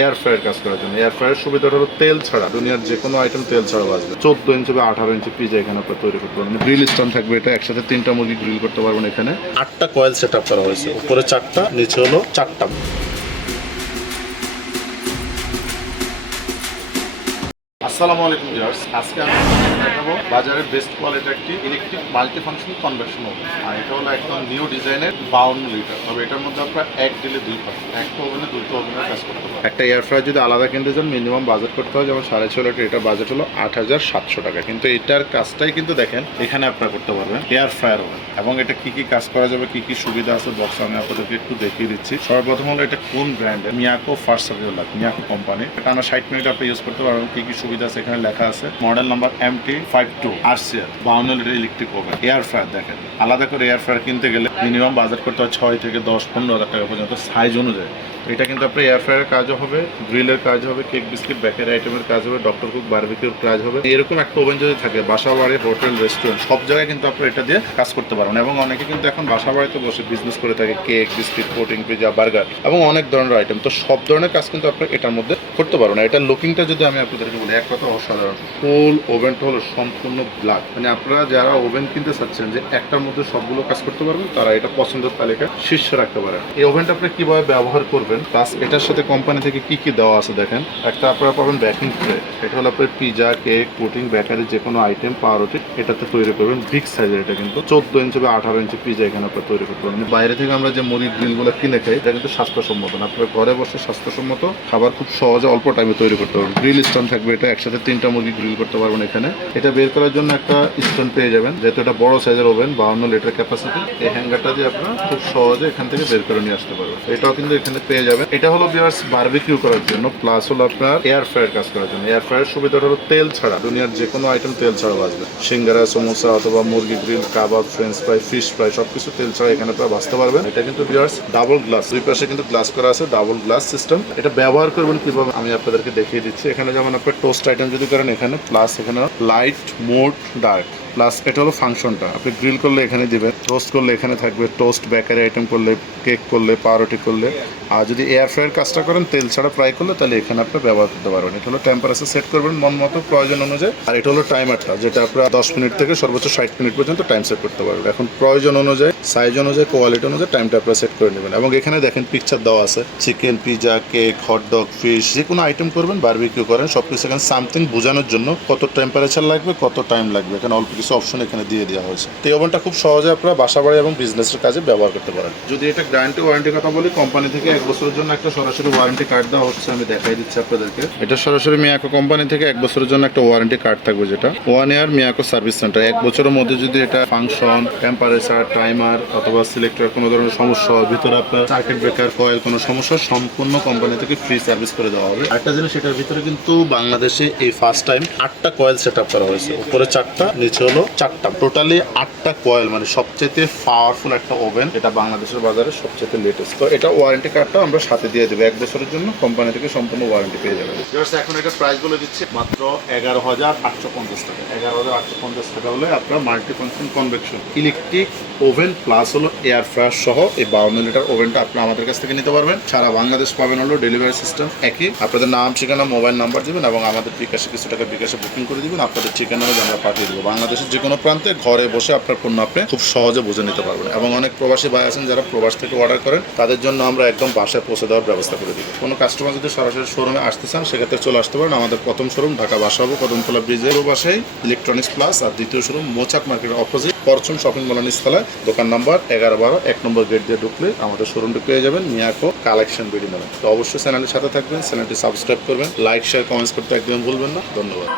Air fryer কাজ করার জন্য। এয়ার ফ্রায়ার সুবিধাটা হলো তেল ছাড়া, দুনিয়ার যে কোনো আইটেম তেল ছাড়া বাজবে চোদ্দ ইঞ্চি বা আঠারো ইঞ্চি পিজা এখানে আপনার তৈরি করতে পারবেন। গ্রিল স্টোন থাকবে এটা, একসাথে তিনটা মুরগি গ্রিল করতে পারবেন এখানে। আটটা কয়েল সেট আপ করা হয়েছে। উপরে চারটা, নিচে হলো চারটা। আসসালামু আলাইকুম ভিউয়ার্স আজকে আমি দেখাবো বাজারের বেস্ট কোয়ালিটি একটি electric multi function convection oven আর এটা হলো একদম নিউ ডিজাইনের বাউন্ন লিটার তবে এটার মধ্যে আপনার এক দিলে দুই পাবেন। একটা ওভেনে দুইটা ওভেনের কাজ করতে পারবেন। একটা এয়ার ফ্রায়ার যদি আলাদা কিনতে চান মিনিমাম বাজেট করতে হয় যেমন সাড়ে ছয় লিটার এটার বাজেট হলো আট হাজার সাতশো টাকা। কিন্তু এটার কাজটাই কিন্তু দেখেন, এখানে আপনারা করতে পারবেন এয়ার ফ্রায়ার ওভেন এবং এটা কি কি কাজ করা যাবে, কি কি সুবিধা আছে বক্স আমি আপনাদেরকে একটু দেখিয়ে দিচ্ছি। সর্বপ্রথম হলো এটা কোন ব্র্যান্ডের Miyako first service Miyako company এটা আমরা ষাট মিনিট আপনি ইউজ করতে পারবেন, কি কি সুবিধা আছে, এখানে লেখা আছে model number M T five two RCR বাউন্ন litre electric oven air fryer দেখেন। আলাদা করে এয়ার ফ্রায়ার কিনতে গেলে মিনিমাম বাজেট করতে হয় ছয় থেকে দশ, পনেরো হাজার টাকা পর্যন্ত সাইজ অনুযায়ী। এটা কিন্তু আপনার এয়ার ফ্রায়ারের কাজও হবে গ্রিলের কাজ হবে কেক বিস্কিট বেকারি আইটেমের কাজ হবে ডক্টর কুক বারবিকিউর কাজ হবে। এরকম একটা ওভেন যদি থাকে বাসা বাড়ি হোটেল রেস্টুরেন্ট সব জায়গায় কিন্তু আপনার এটা দিয়ে কাজ করতে পারেন এবং অনেকে কিন্তু এখন বাসা বাড়িতে বসে বিজনেস করে থাকে cake biscuit coating pizza burger এবং অনেক ধরনের আইটেম তো সব ধরনের কাজ কিন্তু আপনার এটার মধ্যে করতে পারবেন এটার লুকিংটা যদি আমি আপনাদেরকে বলি, এক কথা অসাধারণ। ফুল ওভেনটা হলো সম্পূর্ণ ব্ল্যাক মানে আপনারা যারা ওভেন কিনতে চাচ্ছেন যে একটার মধ্যে সবগুলো কাজ করতে পারবেন, তারা এটা পছন্দের তালিকায় শীর্ষে রাখতে পারেন। এই ওভেনটা আপনি কীভাবে ব্যবহার করবেন প্লাস এটার সাথে কোম্পানি থেকে কি কি দেওয়া আছে দেখেন। একটা আপনারা পাবেন বেকিং ট্রে এটা হলো আপনার পিজা কেক পুটিং বেকারি যে কোনো আইটেম পাউরুটি, এটাতে তৈরি করবেন বিগ সাইজের এটা কিন্তু। চোদ্দ ইঞ্চি বা আঠারো ইঞ্চি পিজা এখানে আপনার তৈরি করতে পারবেন। বাইরে থেকে আমরা যে মুড়ি গ্রিলগুলো কিনে খাই, এটা কিন্তু স্বাস্থ্যসম্মত না। আপনার ঘরে বসে স্বাস্থ্যসম্মত খাবার খুব সহজে অল্প টাইমে তৈরি করতে পারবেন। গ্রিল স্টোন থাকবে এটা একসাথে তিনটা মুরগি গ্রিল করতে পারবেন এখানে। এটা বের করার জন্য একটা স্টোন পেয়ে যাবেন, যেহেতু এটা বড় সাইজের ওভেন বাউন্ন লিটার ক্যাপাসিটি এই হ্যাঙ্গারটা দিয়ে আপনারা খুব সহজে এখান থেকে বের করে নিয়ে আসতে পারবেন। এটাও কিন্তু এখানে পেয়ে যাবেন। এটা হলো বিয়ার্স বারবিকিউ করার জন্য প্লাস হলো আপনার এয়ার ফ্রায়ার কাজ করার জন্য। এয়ার ফ্রায়ার সুবিধাটা হলো তেল ছাড়া। দুনিয়ার যে কোনো আইটেম তেল ছাড়া বাজবে সিঙ্গারা, সমোসা অথবা মুরগি grill kebab French fry fish fry সবকিছু তেল ছাড়া এখানে আপনারা বাঁচতে পারবেন। এটা কিন্তু বিয়ার্স ডাবল গ্লাস দুই পাশে কিন্তু গ্লাস করা আছে ডাবল গ্লাস সিস্টেম এটা ব্যবহার করবেন কীভাবে আমি আপনাদেরকে দেখিয়ে দিচ্ছি। এখানে যেমন আপনার টোস্ট আইটেম যদি করেন এখানে প্লাস এখানে লাইট মোড ডার্ক প্লাস এটা হলো ফাংশনটা। আপনি গ্রিল করলে এখানে দিবেন টোস্ট করলে এখানে থাকবে টোস্ট বেকারি আইটেম করলে কেক করলে, পাউরুটি করলে। আর যদি এয়ার ফ্রায়ার কাজটা করেন, তেল ছাড়া ফ্রাই করলে, তাহলে এখানে আপনি ব্যবহার করতে পারবেন। এটা হলো টেম্পারেচার সেট করবেন মন মতো, প্রয়োজন অনুযায়ী। আর এটা হলো টাইমারটা যেটা আপনার দশ মিনিট থেকে সর্বোচ্চ ষাট মিনিট পর্যন্ত টাইম সেট করতে পারবেন। এখন প্রয়োজন অনুযায়ী সাইজ অনুযায়ী কোয়ালিটি অনুযায়ী টাইমটা আপনারা সেট করে নেবেন। এবং এখানে দেখেন পিকচার দেওয়া আছে। Chicken pizza cake hot dog fish যে কোনো আইটেম করবেন বারবিকিউ করেন সব কিছু এখানে সামথিং বোঝানোর জন্য কত টেম্পারেচার লাগবে, কত টাইম লাগবে। এখানে অল্প কিছু অপশন এখানে দিয়ে দেওয়া হয়েছে। তো এই ওভেনটা খুব সহজে আপনারা বাসা বাড়ি এবং বিজনেসের কাজে ব্যবহার করতে পারেন। যদি এটা গ্যারান্টি ওয়ারেন্টির কথা বলি কোম্পানি থেকে এক বছরের জন্য একটা সরাসরি ওয়ারেন্টি কার্ড দেওয়া হচ্ছে আমি দেখাই দিচ্ছি আপনাদেরকে। এটা সরাসরি মিয়াকো কোম্পানি থেকে এক বছরের জন্য একটা ওয়ারেন্টি কার্ড থাকবে যেটা। One year Miyako service centre এক বছরের মধ্যে যদি এটা ফাংশন টেম্পারেচার টাইমার অথবা সিলেক্টর কোনো ধরনের সমস্যা হয় ভিতরে আপনার সার্কিট ব্রেকার কয়েল কোনো সমস্যা সম্পূর্ণ কোম্পানি থেকে ফ্রি সার্ভিস করে দেওয়া হবে। একটা জিনিস এটার ভিতরে কিন্তু বাংলাদেশে এই ফার্স্ট টাইম আটটা কয়েল সেট আপ করা হয়েছে। উপরে চারটা নিচে হলো চারটা। টোটালি আটটা কয়েল মানে সবচেয়ে পাওয়ারফুল একটা ওভেন এটা বাংলাদেশের বাজারে সবচেয়ে লেটেস্ট তো এটা ওয়ারেন্টি কার্ডটা আমরা সাথে দিয়ে দেবো এক বছরের জন্য। কোম্পানি থেকে সম্পূর্ণ ওয়ারেন্টি পেয়ে যাবে এখন এটা প্রাইস বলে দিচ্ছি মাত্র এগারো হাজার আটশো পঞ্চাশ টাকা। এগারো হাজার আটশো পঞ্চাশ টাকা হলে আপনার multi function convection electric oven plus হলো এয়ার ফ্রায়ার সহ এই বাউন্ন লিটার ওভেনটা আপনি আমাদের কাছ থেকে নিতে পারবেন। সারা বাংলাদেশ পাবেন হলো ডেলিভারি সিস্টেম একই। আপনাদের নাম ঠিকানা মোবাইল নাম্বার দিবেন এবং আমাদের বিকাশে কিছু টাকা বিকাশে বুকিং করে দিবেন। আপনাদের ঠিকানা অনুযায়ী আমরা পাঠিয়ে দেবো। বাংলাদেশের যে কোনো প্রান্তে ঘরে বসে আপনার পণ্য আপনি খুব সহজে বুঝে নিতে পারবেন। এবং অনেক প্রবাসী ভাই আছেন যারা প্রবাস থেকে অর্ডার করেন, তাদের জন্য আমরা একদম বাসায় পৌঁছে দেওয়ার ব্যবস্থা করে দিই কোনো কাস্টমার যদি সরাসরি শোরুমে আসতে চান, সেক্ষেত্রে চলে আসতে পারেন আমাদের প্রথম শোরুম ঢাকা বাসা বাসাবো কদমতলা ব্রিজের বাসায় ইলেকট্রনিক্স প্লাস আর দ্বিতীয় শোরুম মোচাক মার্কেটের অপোজিট পরচুন শপিং মল নিচতলায়। দোকান নাম্বার এগারো বারো, এক নম্বর গেট দিয়ে ঢুকলে আমাদের শোরুমটি পেয়ে যাবেন। মিয়াকো কালেকশন বেডি নামে তো অবশ্যই চ্যানেলের সাথে থাকবেন চ্যানেলটি সাবস্ক্রাইব করবেন লাইক শেয়ার কমেন্টস করতে একদম ভুলবেন না। ধন্যবাদ।